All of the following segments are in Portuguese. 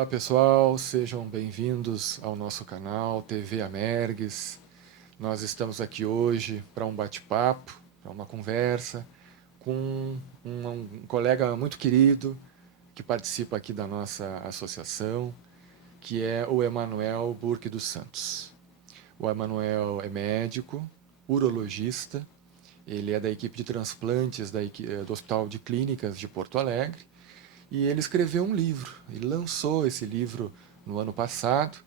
Olá pessoal, sejam bem-vindos ao nosso canal TV Amergues. Nós estamos aqui hoje para um bate-papo, para uma conversa com um colega muito querido que participa aqui da nossa associação, que é o Emanuel Burque dos Santos. O Emanuel é médico, urologista, ele é da equipe de transplantes do Hospital de Clínicas de Porto Alegre, e ele escreveu um livro. Ele lançou esse livro no ano passado,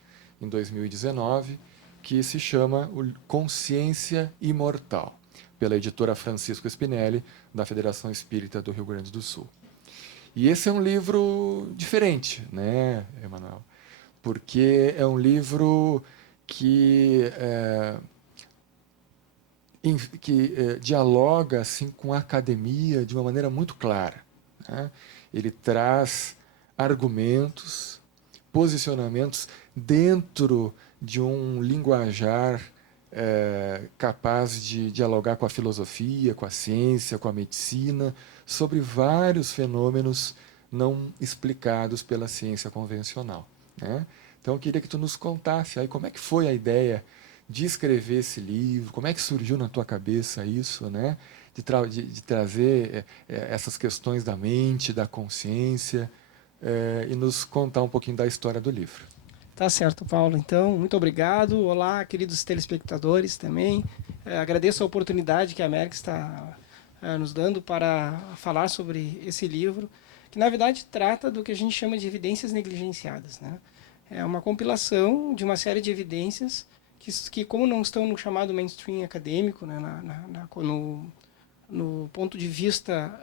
em 2019, que se chama Consciência Imortal, pela editora Francisco Spinelli, da Federação Espírita do Rio Grande do Sul. E esse é um livro diferente, né, Emanuel? Porque é um livro que dialoga assim, com a academia de uma maneira muito clara, né? Ele traz argumentos, posicionamentos dentro de um linguajar capaz de dialogar com a filosofia, com a ciência, com a medicina, sobre vários fenômenos não explicados pela ciência convencional, né? Então eu queria que tu nos contasse aí como é que foi a ideia de escrever esse livro, como é que surgiu na tua cabeça isso, né? De trazer essas questões da mente, da consciência, e nos contar um pouquinho da história do livro. Tá certo, Paulo. Então, muito obrigado. Olá, queridos telespectadores também. Agradeço a oportunidade que a Merck está nos dando para falar sobre esse livro, que na verdade trata do que a gente chama de evidências negligenciadas, né? É uma compilação de uma série de evidências que como não estão no chamado mainstream acadêmico, né, no ponto de vista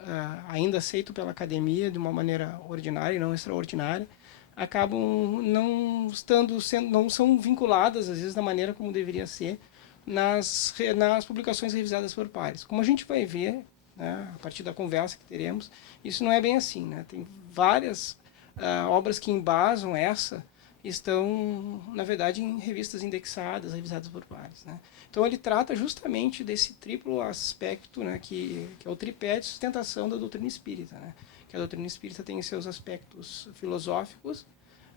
ainda aceito pela academia de uma maneira ordinária e não extraordinária, acabam não são vinculadas às vezes da maneira como deveria ser nas publicações revisadas por pares. Como a gente vai ver, né, a partir da conversa que teremos, isso não é bem assim, né? Tem várias obras que embasam essa estão, na verdade, em revistas indexadas, revisadas por pares, né? Então ele trata justamente desse triplo aspecto, né, que é o tripé de sustentação da doutrina espírita, né? Que a doutrina espírita tem seus aspectos filosóficos,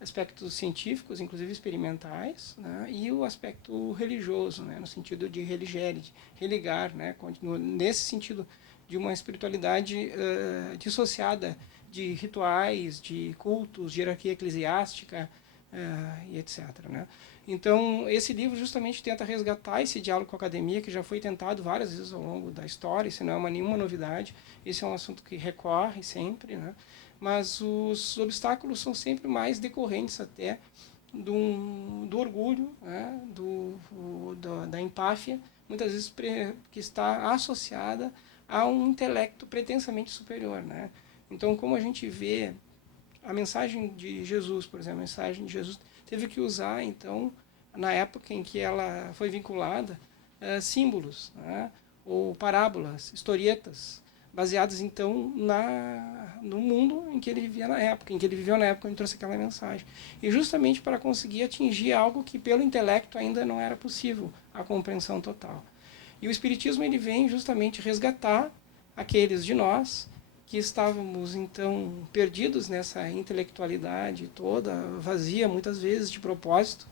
aspectos científicos, inclusive experimentais, né, e o aspecto religioso, né, no sentido de religere, de religar, né, nesse sentido de uma espiritualidade dissociada de rituais, de cultos, de hierarquia eclesiástica, e etc. Né? Então, esse livro justamente tenta resgatar esse diálogo com a academia, que já foi tentado várias vezes ao longo da história, isso não é nenhuma novidade, esse é um assunto que recorre sempre, né? Mas os obstáculos são sempre mais decorrentes até do orgulho, né? Da empáfia, muitas vezes que está associada a um intelecto pretensamente superior. Né? Então, como a gente vê a mensagem de Jesus, por exemplo, a mensagem de Jesus teve que usar, então, na época em que ela foi vinculada, símbolos, né? Ou parábolas, historietas, baseadas, então, no mundo em que ele vivia na época, em que ele viveu na época onde trouxe aquela mensagem. E justamente para conseguir atingir algo que pelo intelecto ainda não era possível, a compreensão total. E o Espiritismo ele vem justamente resgatar aqueles de nós que estávamos então perdidos nessa intelectualidade toda, vazia muitas vezes de propósito,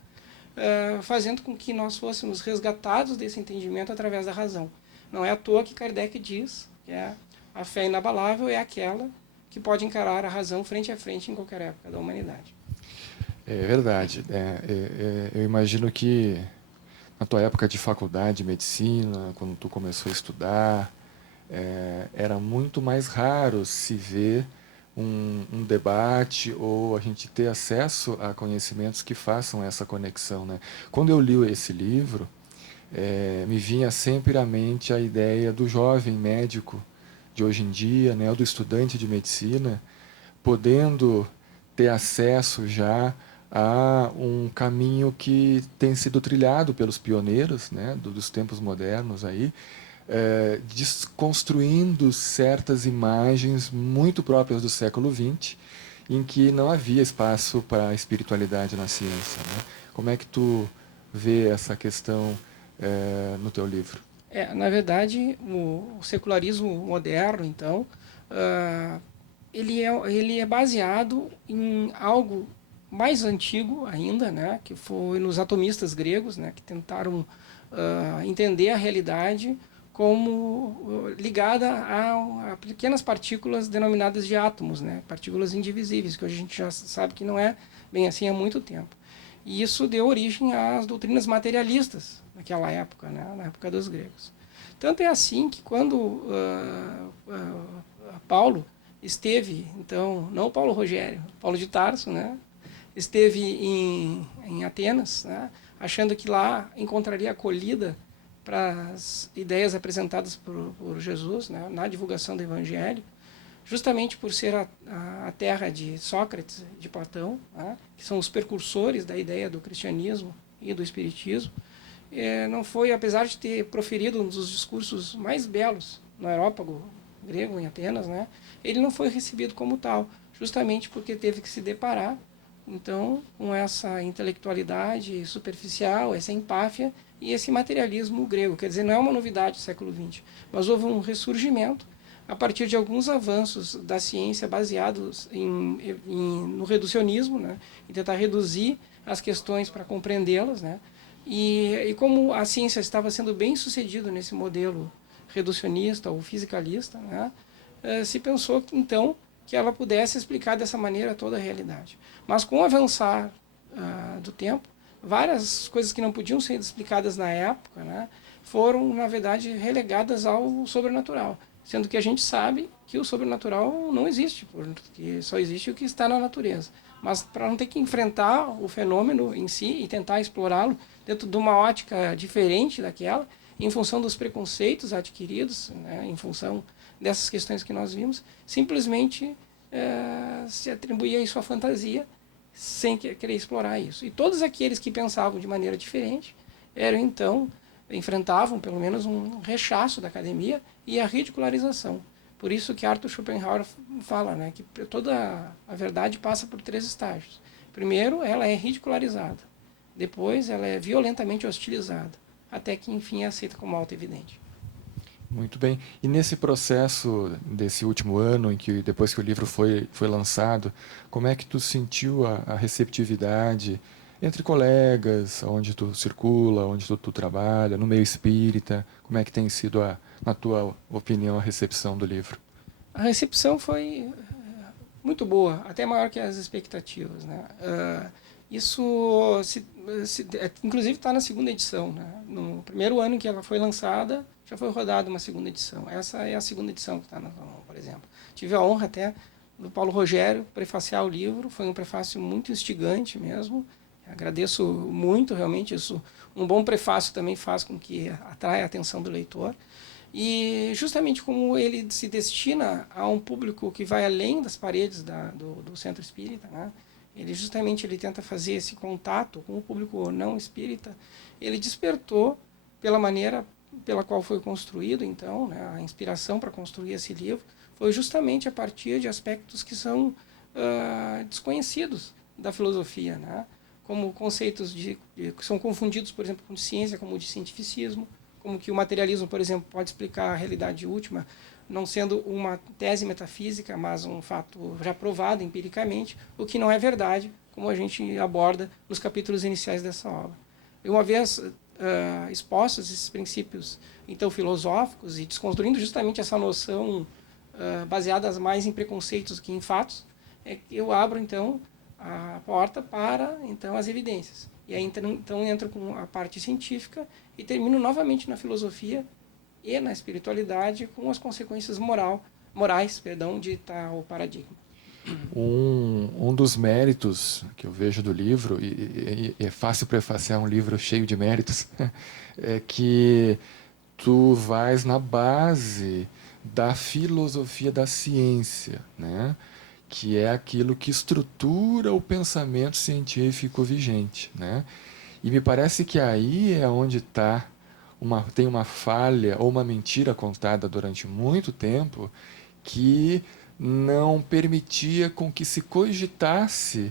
fazendo com que nós fôssemos resgatados desse entendimento através da razão. Não é à toa que Kardec diz que a fé inabalável é aquela que pode encarar a razão frente a frente em qualquer época da humanidade. É verdade. Eu imagino que na tua época de faculdade de medicina, quando tu começou a estudar, era muito mais raro se ver um debate ou a gente ter acesso a conhecimentos que façam essa conexão, né? Quando eu li esse livro, me vinha sempre à mente a ideia do jovem médico de hoje em dia, né, do estudante de medicina, podendo ter acesso já a um caminho que tem sido trilhado pelos pioneiros, né, dos tempos modernos aí, desconstruindo certas imagens muito próprias do século XX, em que não havia espaço para a espiritualidade na ciência, né? Como é que tu vê essa questão no teu livro? Na verdade, o secularismo moderno, então, ele é baseado em algo mais antigo ainda, né, que foi nos atomistas gregos, né, que tentaram entender a realidade como ligada a pequenas partículas denominadas de átomos, né, partículas indivisíveis, que hoje a gente já sabe que não é bem assim há muito tempo. E isso deu origem às doutrinas materialistas naquela época, né, na época dos gregos. Tanto é assim que quando Paulo esteve, então, não Paulo Rogério, Paulo de Tarso, né, esteve em Atenas, né, achando que lá encontraria acolhida para as ideias apresentadas por Jesus, né, na divulgação do Evangelho, justamente por ser a terra de Sócrates, de Platão, né, que são os precursores da ideia do cristianismo e do espiritismo. Não foi, apesar de ter proferido um dos discursos mais belos no Areópago grego, em Atenas, né, ele não foi recebido como tal, justamente porque teve que se deparar então com essa intelectualidade superficial, essa empáfia e esse materialismo grego. Quer dizer, não é uma novidade do século XX, mas houve um ressurgimento a partir de alguns avanços da ciência baseados no reducionismo, né, em tentar reduzir as questões para compreendê-las, né, e como a ciência estava sendo bem sucedida nesse modelo reducionista ou fisicalista, né, se pensou então que ela pudesse explicar dessa maneira toda a realidade. Mas com o avançar do tempo, várias coisas que não podiam ser explicadas na época, né, foram, na verdade, relegadas ao sobrenatural, sendo que a gente sabe que o sobrenatural não existe, porque só existe o que está na natureza. Mas para não ter que enfrentar o fenômeno em si e tentar explorá-lo dentro de uma ótica diferente daquela, em função dos preconceitos adquiridos, né, em função dessas questões que nós vimos, simplesmente se atribuía isso à fantasia, sem querer explorar isso. E todos aqueles que pensavam de maneira diferente eram, então, enfrentavam pelo menos um rechaço da academia e a ridicularização. Por isso que Arthur Schopenhauer fala, né, que toda a verdade passa por 3 estágios. Primeiro, ela é ridicularizada. Depois, ela é violentamente hostilizada. Até que, enfim, é aceita como auto-evidente. Muito bem. E nesse processo desse último ano, em que depois que o livro foi lançado, como é que tu sentiu a receptividade entre colegas, onde tu circula, onde tu trabalha, no meio espírita? Como é que tem sido, na tua opinião, a recepção do livro? A recepção foi muito boa, até maior que as expectativas, né? Isso, inclusive, está na 2ª edição, né? No primeiro ano que ela foi lançada, já foi rodada uma 2ª edição. Essa é a 2ª edição que está na mão, por exemplo. Tive a honra até do Paulo Rogério prefaciar o livro, foi um prefácio muito instigante mesmo. Agradeço muito, realmente, isso. Um bom prefácio também faz com que atraia a atenção do leitor. E justamente como ele se destina a um público que vai além das paredes do centro espírita, né? Ele tenta fazer esse contato com o público não espírita. Ele despertou pela maneira pela qual foi construído, então, né, a inspiração para construir esse livro foi justamente a partir de aspectos que são desconhecidos da filosofia, né? Como conceitos que são confundidos, por exemplo, com ciência, como o de cientificismo, como que o materialismo, por exemplo, pode explicar a realidade última, não sendo uma tese metafísica, mas um fato já provado empiricamente, o que não é verdade, como a gente aborda nos capítulos iniciais dessa obra. E uma vez expostos esses princípios então filosóficos e desconstruindo justamente essa noção baseada mais em preconceitos que em fatos, eu abro então a porta para então as evidências. E aí então entro com a parte científica e termino novamente na filosofia e na espiritualidade com as consequências morais de tal paradigma. Um dos méritos que eu vejo do livro, e é fácil prefaciar um livro cheio de méritos, é que tu vais na base da filosofia da ciência, né? Que é aquilo que estrutura o pensamento científico vigente, né? E me parece que aí é onde tem uma falha ou uma mentira contada durante muito tempo que não permitia com que se cogitasse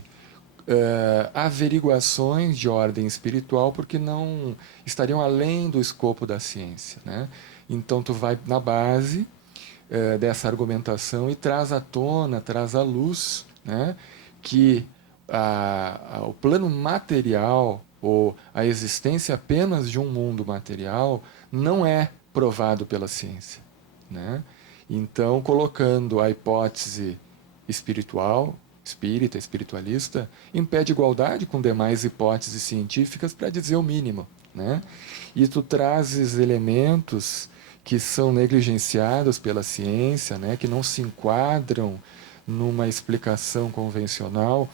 averiguações de ordem espiritual, porque não estariam além do escopo da ciência, né? Então tu vai na base dessa argumentação e traz à tona, traz à luz, né, que o plano material ou a existência apenas de um mundo material não é provado pela ciência, né? Então, colocando a hipótese espiritual, espírita, espiritualista, em pé de igualdade com demais hipóteses científicas, para dizer o mínimo, né? E tu trazes elementos que são negligenciados pela ciência, né? Que não se enquadram numa explicação convencional,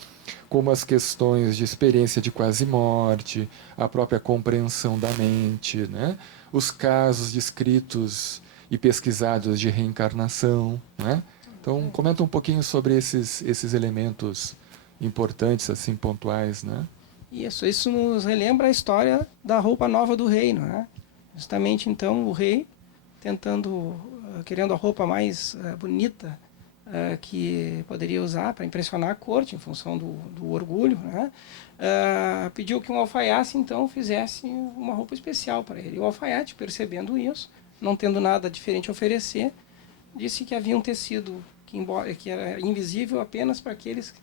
como as questões de experiência de quase-morte, a própria compreensão da mente, né? Os casos descritos e pesquisados de reencarnação, né? Então, comenta um pouquinho sobre esses elementos importantes, assim, pontuais, né? Isso nos relembra a história da roupa nova do rei, não é? Justamente, então, o rei querendo a roupa mais bonita que poderia usar para impressionar a corte, em função do orgulho, né? Pediu que um alfaiate, então, fizesse uma roupa especial para ele. E o alfaiate, percebendo isso, não tendo nada diferente a oferecer, disse que havia um tecido que era invisível apenas para aqueles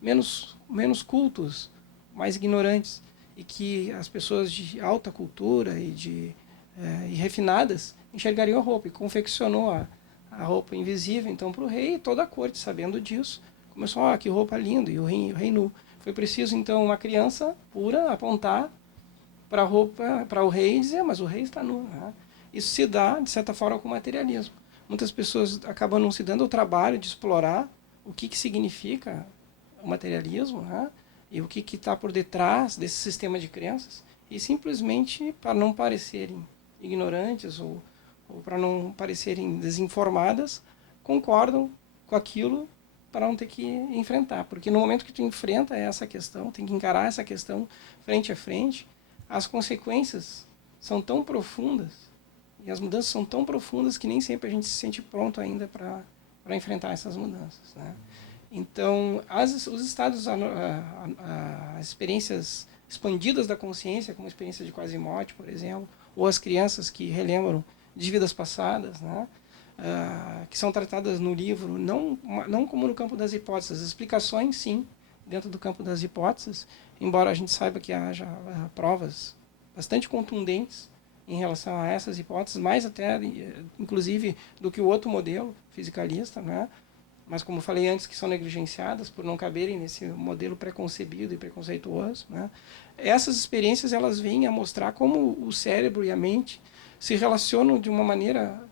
menos cultos, mais ignorantes, e que as pessoas de alta cultura e refinadas enxergariam a roupa, e confeccionou a roupa invisível então para o rei, e toda a corte, sabendo disso, começou, que roupa linda, e o rei nu. Foi preciso então uma criança pura apontar para a roupa, para o rei, e dizer, mas o rei está nu, né? Isso se dá, de certa forma, com o materialismo. Muitas pessoas acabam não se dando o trabalho de explorar o que significa o materialismo, né? E o que está por detrás desse sistema de crenças, e simplesmente, para não parecerem ignorantes ou para não parecerem desinformadas, concordam com aquilo para não ter que enfrentar. Porque no momento que tu enfrenta essa questão, tem que encarar essa questão frente a frente, as consequências são tão profundas e as mudanças são tão profundas que nem sempre a gente se sente pronto ainda para enfrentar essas mudanças, né? Então, os estados, as experiências expandidas da consciência, como a experiência de quase-morte, por exemplo, ou as crianças que relembram de vidas passadas, né? Que são tratadas no livro, não como no campo das hipóteses, as explicações, sim, dentro do campo das hipóteses, embora a gente saiba que haja provas bastante contundentes em relação a essas hipóteses, mais até, inclusive, do que o outro modelo fisicalista, né? Mas, como falei antes, que são negligenciadas por não caberem nesse modelo preconcebido e preconceituoso, né? Essas experiências, elas vêm a mostrar como o cérebro e a mente se relacionam de uma maneira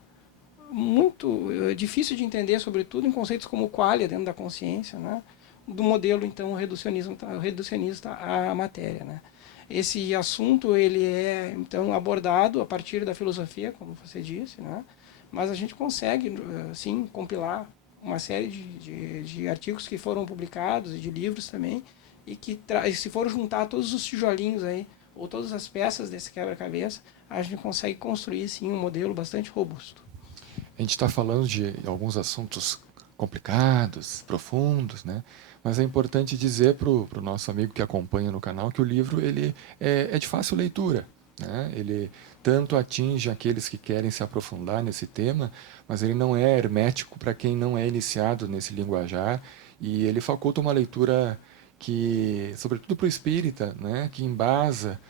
muito difícil de entender, sobretudo em conceitos como qualia dentro da consciência, né? Do modelo, então, reducionista à matéria, né? Esse assunto ele é, então, abordado a partir da filosofia, como você disse, né? Mas a gente consegue, sim, compilar uma série de artigos que foram publicados e de livros também, e que se for juntar todos os tijolinhos aí, ou todas as peças desse quebra-cabeça, a gente consegue construir sim um modelo bastante robusto. A gente está falando de alguns assuntos complicados, profundos, né? Mas é importante dizer para o nosso amigo que acompanha no canal que o livro ele é de fácil leitura, né? Ele tanto atinge aqueles que querem se aprofundar nesse tema, mas ele não é hermético para quem não é iniciado nesse linguajar, e ele faculta uma leitura que, sobretudo para o espírita, né, que embasa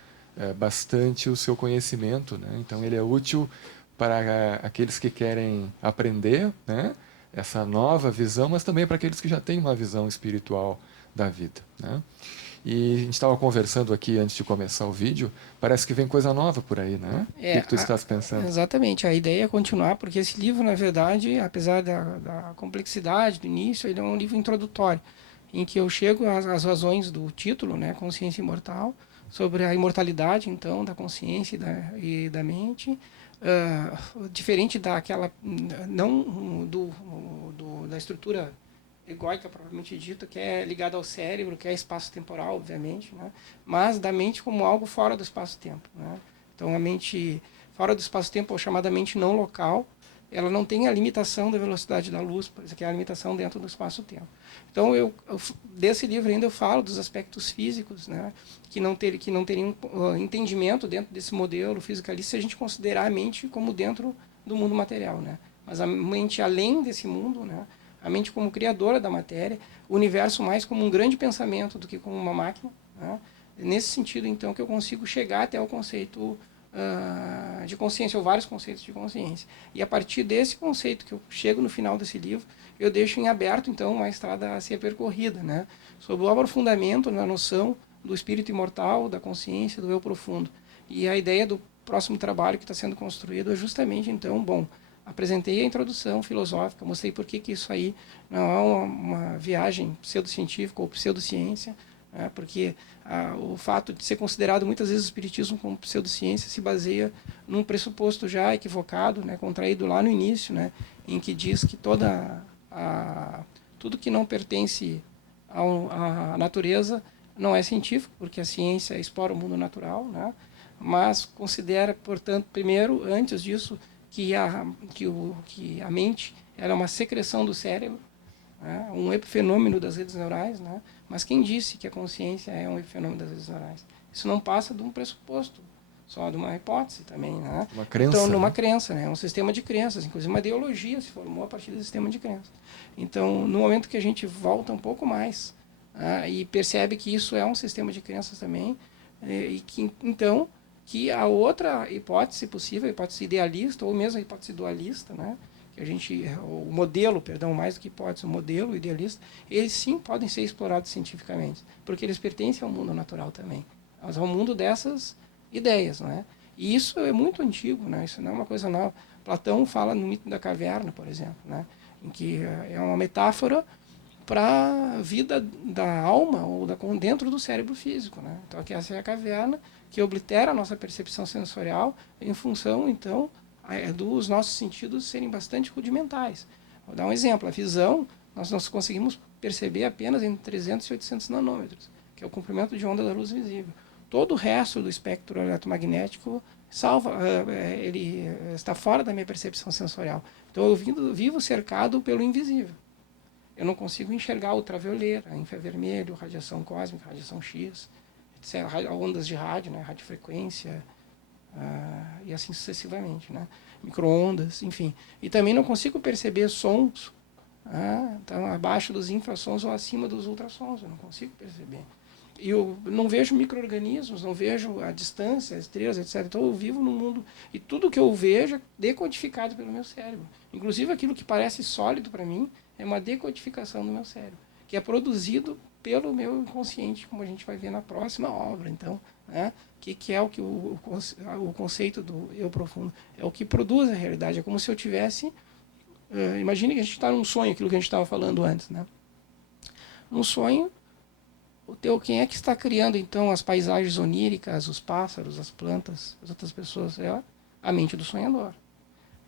bastante o seu conhecimento, né? Então ele é útil para aqueles que querem aprender, né, essa nova visão, mas também para aqueles que já têm uma visão espiritual da vida, né? E a gente estava conversando aqui antes de começar o vídeo, parece que vem coisa nova por aí, né? O que tu estás pensando? Exatamente, a ideia é continuar, porque esse livro, na verdade, apesar da complexidade do início, ele é um livro introdutório, em que eu chego às razões do título, né, Consciência Imortal, sobre a imortalidade, então, da consciência e da mente, diferente daquela, não da estrutura egóica propriamente dita, que é ligada ao cérebro, que é espaço-temporal, obviamente, né? Mas da mente como algo fora do espaço-tempo, né? Então, a mente fora do espaço-tempo, ou chamada mente não local, ela não tem a limitação da velocidade da luz, que é a limitação dentro do espaço-tempo. Então, desse livro ainda eu falo dos aspectos físicos, né? que não teriam entendimento dentro desse modelo fisicalista se a gente considerar a mente como dentro do mundo material, né? Mas a mente além desse mundo, né? a mente como criadora da matéria, o universo mais como um grande pensamento do que como uma máquina, né? Nesse sentido, então, que eu consigo chegar até o conceito de consciência, ou vários conceitos de consciência. E a partir desse conceito que eu chego no final desse livro, eu deixo em aberto, então, uma estrada a ser percorrida, né? Sobre o aprofundamento na noção do espírito imortal, da consciência, do eu profundo. E a ideia do próximo trabalho que está sendo construído é justamente, então, bom, apresentei a introdução filosófica, mostrei por que isso aí não é uma viagem pseudocientífica ou pseudociência, né? Porque o fato de ser considerado muitas vezes o espiritismo como pseudociência se baseia num pressuposto já equivocado, né? Contraído lá no início, né? Em que diz que tudo que não pertence à natureza não é científico, porque a ciência explora o mundo natural, né? Mas considera, portanto, primeiro, antes disso, que a mente era uma secreção do cérebro, né? Um epifenômeno das redes neurais, né? Mas quem disse que a consciência é um epifenômeno das redes neurais? Isso não passa de um pressuposto, só de uma hipótese também, né? Uma crença. Então, numa né? crença, né? Um sistema de crenças, inclusive uma ideologia se formou a partir do sistema de crenças. Então, no momento que a gente volta um pouco mais e percebe que isso é um sistema de crenças também, e que então que a outra hipótese possível, a hipótese idealista ou mesmo a hipótese dualista, né? Que a gente, o modelo, perdão, mais do que hipótese, o modelo idealista, eles sim podem ser explorados cientificamente, porque eles pertencem ao mundo natural também, ao mundo dessas ideias, não é? E isso é muito antigo, né? Isso não é uma coisa nova. Platão fala no mito da caverna, por exemplo, né? Em que é uma metáfora para a vida da alma ou dentro do cérebro físico, né? Então aqui essa é a caverna que oblitera a nossa percepção sensorial em função, então, dos nossos sentidos serem bastante rudimentares. Vou dar um exemplo. A visão, nós conseguimos perceber apenas em 300 e 800 nanômetros, que é o comprimento de onda da luz visível. Todo o resto do espectro eletromagnético ele está fora da minha percepção sensorial. Então eu vivo cercado pelo invisível. Eu não consigo enxergar ultravioleta, infravermelho, radiação cósmica, radiação X, etc., ondas de rádio, né, radiofrequência, e assim sucessivamente, né, microondas, enfim. E também não consigo perceber sons, então, abaixo dos infrassons ou acima dos ultrassons, eu não consigo perceber. E eu não vejo micro-organismos, não vejo a distância, as estrelas, etc. Então eu vivo no mundo, e tudo que eu vejo é decodificado pelo meu cérebro. Inclusive aquilo que parece sólido para mim é uma decodificação do meu cérebro, que é produzido pelo meu inconsciente, como a gente vai ver na próxima obra. Então, né, que é o que o conceito do eu profundo é o que produz a realidade. É como se eu tivesse, imagine que a gente está num sonho, aquilo que a gente estava falando antes, né? Num sonho, quem é que está criando então as paisagens oníricas, os pássaros, as plantas, as outras pessoas? É a mente do sonhador.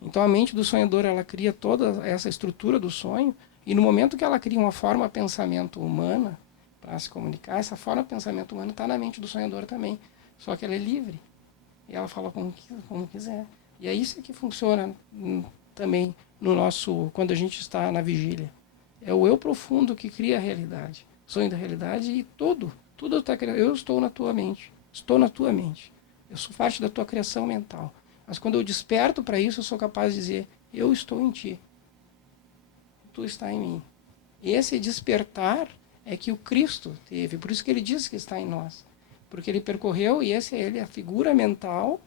Então a mente do sonhador, ela cria toda essa estrutura do sonho, e no momento que ela cria uma forma de pensamento humana para se comunicar, essa forma de pensamento humano está na mente do sonhador também, só que ela é livre e ela fala como quiser. E é isso que funciona também no nosso, quando a gente está na vigília. É o eu profundo que cria a realidade, sonho da realidade, e tudo está criado. Eu estou na tua mente, eu sou parte da tua criação mental. Mas quando eu desperto para isso, eu sou capaz de dizer, eu estou em ti, tu está em mim. E esse despertar é que o Cristo teve, por isso que ele diz que está em nós. Porque ele percorreu, e esse é ele, a figura mental,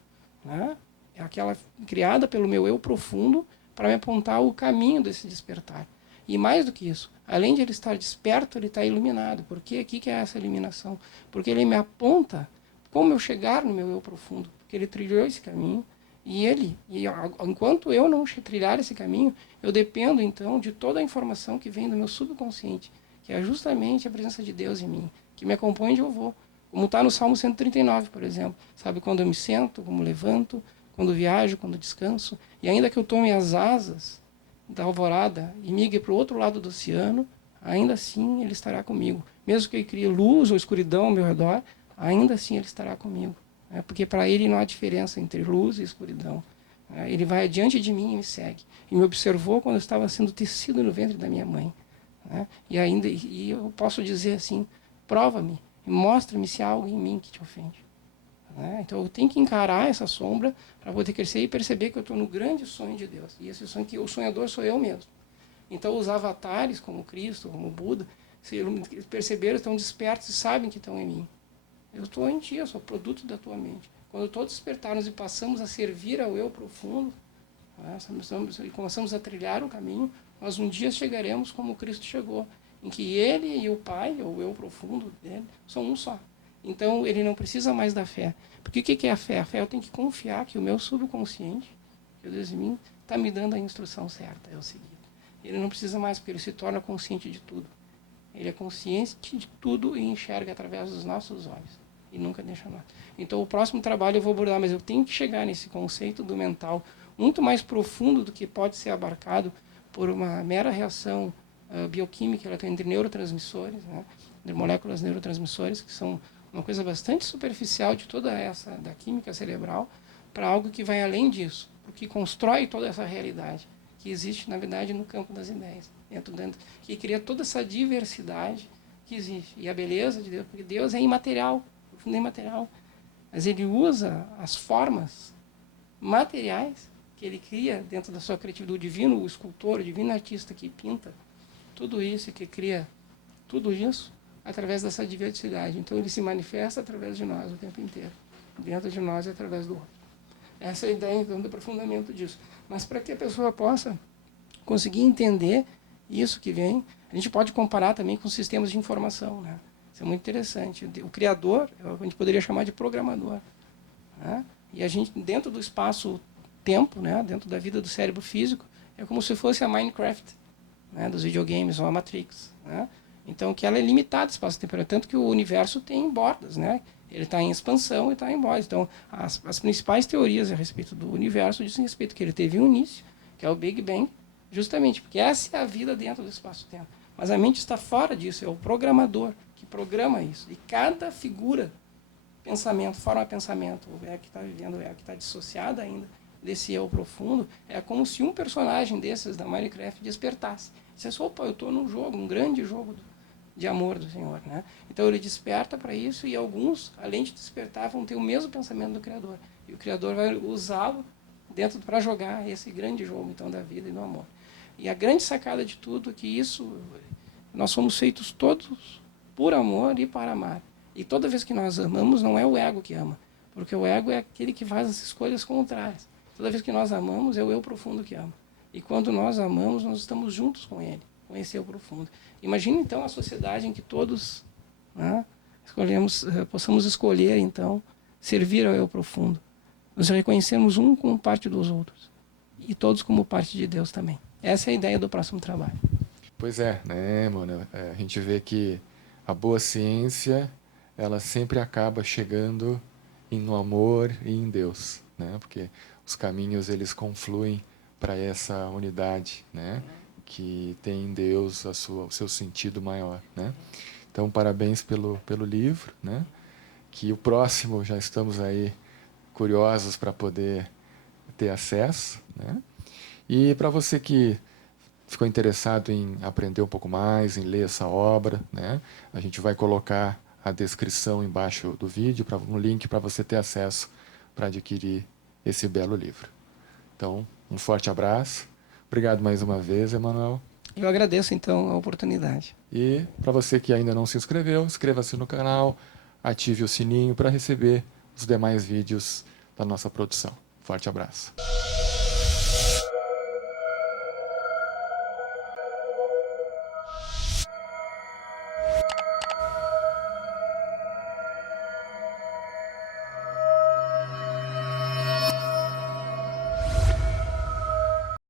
né? É aquela criada pelo meu eu profundo para me apontar o caminho desse despertar. E mais do que isso, além de ele estar desperto, ele está iluminado. Por quê? O que é essa iluminação? Porque ele me aponta como eu chegar no meu eu profundo, porque ele trilhou esse caminho. E enquanto eu não trilhar esse caminho, eu dependo então de toda a informação que vem do meu subconsciente, que é justamente a presença de Deus em mim, que me acompanha onde eu vou. Como está no Salmo 139, por exemplo. Sabe, quando eu me sento, como levanto, quando viajo, quando descanso. E ainda que eu tome as asas da alvorada e migre para o outro lado do oceano, ainda assim ele estará comigo. Mesmo que eu crie luz ou escuridão ao meu redor, ainda assim ele estará comigo. Porque para ele não há diferença entre luz e escuridão. Ele vai adiante de mim e me segue. E me observou quando eu estava sendo tecido no ventre da minha mãe. E eu posso dizer assim, prova-me, mostra-me se há algo em mim que te ofende. Então eu tenho que encarar essa sombra para poder crescer e perceber que eu estou no grande sonho de Deus. E esse sonho, que o sonhador sou eu mesmo. Então, os avatares, como Cristo, como Buda, se perceberam, estão despertos e sabem que estão em mim. Eu estou em ti, eu sou produto da tua mente. Quando todos despertarmos e passamos a servir ao eu profundo, e começamos a trilhar o caminho, nós um dia chegaremos como Cristo chegou, em que ele e o Pai, ou eu profundo dele, são um só. Então, ele não precisa mais da fé. Porque o que é a fé? A fé eu tenho que confiar que o meu subconsciente, que o Deus em mim, está me dando a instrução certa, eu seguir. Ele não precisa mais, porque ele se torna consciente de tudo. Ele é consciente de tudo e enxerga através dos nossos olhos. E nunca deixa nada. Então, o próximo trabalho eu vou abordar, mas eu tenho que chegar nesse conceito do mental muito mais profundo do que pode ser abarcado por uma mera reação bioquímica entre neurotransmissores, né, de moléculas neurotransmissores, que são uma coisa bastante superficial de toda essa, da química cerebral, para algo que vai além disso, o que constrói toda essa realidade, que existe, na verdade, no campo das ideias, dentro, que cria toda essa diversidade que existe. E a beleza de Deus, porque Deus é imaterial, profundo é imaterial, mas ele usa as formas materiais que ele cria dentro da sua criatividade, o divino, o escultor, o divino artista que pinta tudo isso, que cria tudo isso através dessa diversidade. Então ele se manifesta através de nós o tempo inteiro, dentro de nós e através do outro. Essa é a ideia, então, do aprofundamento disso. Mas para que a pessoa possa conseguir entender isso que vem, a gente pode comparar também com sistemas de informação, né? Isso é muito interessante. O criador, a gente poderia chamar de programador, né? E a gente, dentro do espaço-tempo, né, dentro da vida do cérebro físico, é como se fosse a Minecraft, né, dos videogames, ou a Matrix, né? Então, que ela é limitada, espaço-tempo, tanto que o universo tem bordas, né? Ele está em expansão e está em bordas. Então, as principais teorias a respeito do universo dizem respeito que ele teve um início, que é o Big Bang, justamente porque essa é a vida dentro do espaço-tempo. Mas a mente está fora disso, é o programador que programa isso. E cada figura, pensamento, forma de pensamento, o que está vivendo, o que está dissociada ainda desse eu profundo, é como se um personagem desses da Minecraft despertasse. Você diz, opa, eu estou num jogo, um grande jogo de amor do Senhor, né? Então ele desperta para isso e alguns, além de despertar, vão ter o mesmo pensamento do Criador. E o Criador vai usá-lo dentro para jogar esse grande jogo então da vida e do amor. E a grande sacada de tudo é que isso, nós somos feitos todos por amor e para amar. E toda vez que nós amamos, não é o ego que ama, porque o ego é aquele que faz as escolhas contrárias. Toda vez que nós amamos, é o eu profundo que ama. E quando nós amamos, nós estamos juntos com ele, com esse eu profundo. Imagina, então, a sociedade em que todos, né, possamos escolher, então, servir ao eu profundo. Nos reconhecemos um como parte dos outros. E todos como parte de Deus também. Essa é a ideia do próximo trabalho. Pois é, né, mano? A gente vê que a boa ciência, ela sempre acaba chegando no amor e em Deus, né? Porque os caminhos, eles confluem para essa unidade, né? Que tem em Deus o seu sentido maior, né? Então, parabéns pelo livro, né? Que o próximo já estamos aí curiosos para poder ter acesso, né? E para você que ficou interessado em aprender um pouco mais, em ler essa obra, né? A gente vai colocar a descrição embaixo do vídeo, um link para você ter acesso para adquirir esse belo livro. Então, um forte abraço. Obrigado mais uma vez, Emanuel. Eu agradeço, então, a oportunidade. E para você que ainda não se inscreveu, inscreva-se no canal, ative o sininho para receber os demais vídeos da nossa produção. Forte abraço.